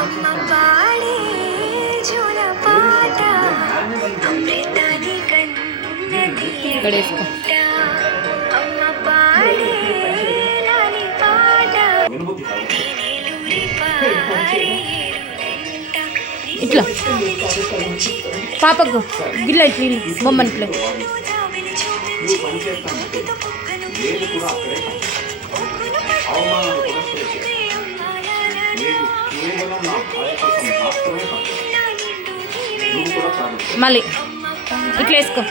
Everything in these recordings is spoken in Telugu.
అమ్మ పాడే జోల పాట అమృతాని కన్నది అమ్మ పాడే లాలి పాట ఇట్లా. పాపకు గిల్ల ఇట్లా బొమ్మని ఇట్లా. మళ్ళీ ఇట్లా వేసుకో.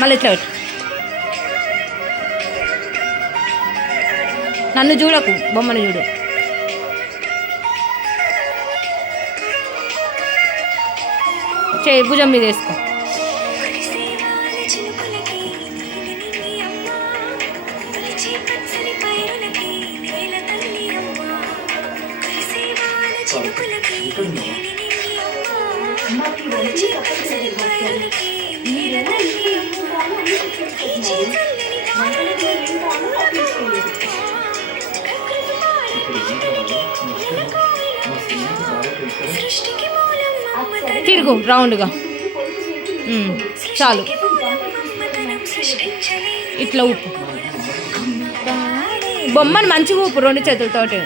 మళ్ళీ ఇట్లా పెట్టు. నన్ను చూడకు బొమ్మను చూడు. చేయి భుజం మీద వేసుకో. తిరుగు రౌండ్గా. చాలు. ఇట్లా ఊపు. బొమ్మను మంచిగా ఊపు రెండు చేతులతోటి.